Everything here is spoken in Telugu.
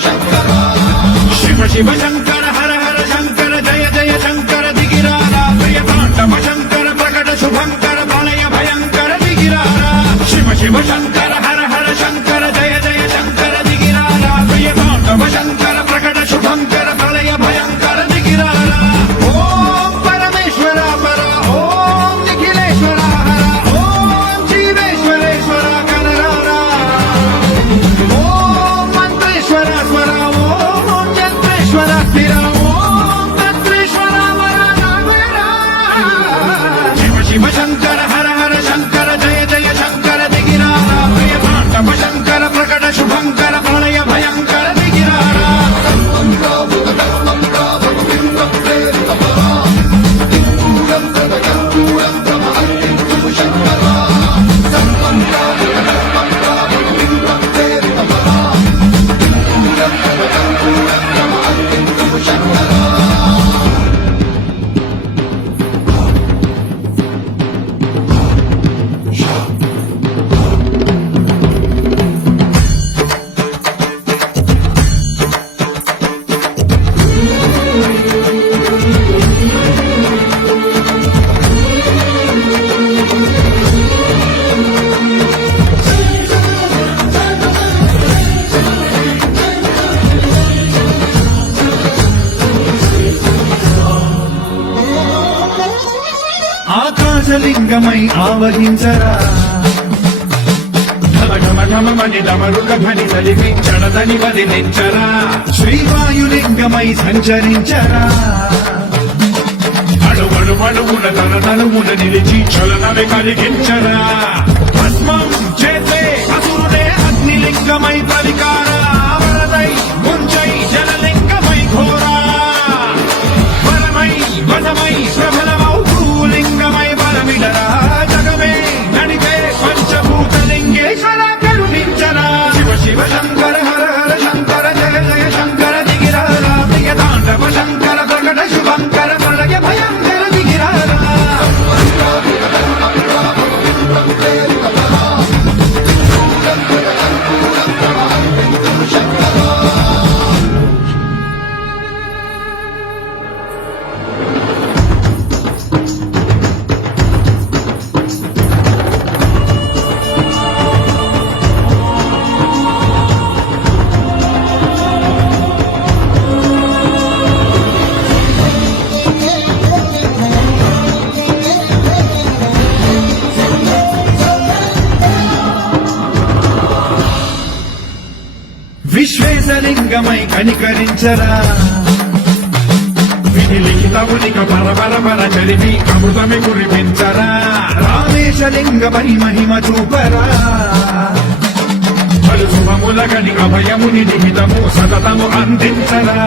శంకరా శివ శివ శంకర హర హర శంకర జయ జయ శంకర దిగిరారా ప్రియ తాండవ శంకర ప్రకట శుభంకర ప్రళయ భయంకర దిగిరారా శివ శివ శంకర హర హర శంకర జయ జయ శంకర దిగిరారా ప్రియ తాండవ శంకర ప్రకట శుభంకర ప్రళయ భయంకర దిగిరారా ఓం పరమేశ్వర పర ఓం నిఖిలేశ్వర హర ఓం జీవేశ్వరేశ్వర కనరారా ఓం మంత్రేశ్వర స్వర ఓం చంద్రేశ్వర స్థిర ఓం తత్రేశ్వర వరనామరా శివ శివ శంకర హర హర శంకర జయ జయ శంకర దిగిరారా ప్రియ తాండవ శంకర ప్రకట శుభంకర ప్రళయ భయంకర దిగిరారా ఆకాశలింగమై ఆవహించరా ఘమఘమఘమని డమరుక ధ్వని కలిపి చడదని వదిలించరా శ్రీవాయులింగమై సంచరించరా అడుగడుమడుగున తన తనుమున నిలిచి చలనమే కలిగించరా భస్మం చేసే అసురుడే అగ్నిలింగమై పరికారా వరదై ముంచై జలలింగమై ఘోరా వరమై వనమై ప్రబలమౌ భూలింగమై బలమిడరా జగమే నడిపే పంచభూతలింగేశ్వర కరుణించరా శివ శివ శంకర హర హర శంకర జయ జయ శంకర దిగిరారా ప్రియ తాండవ శంకర ప్రకట శుభంకర ప్రళయ భయంకర దిగిరారా విశ్వేశలింగమై కనికరించరా విధి లిఖితమునిక పరపరపర చరివి అమృతమి కురిపించరా రామేశలింగమై మహిమ చూపరా పలు శుభముల గని అభయముని నిహితము సతతము అందించరా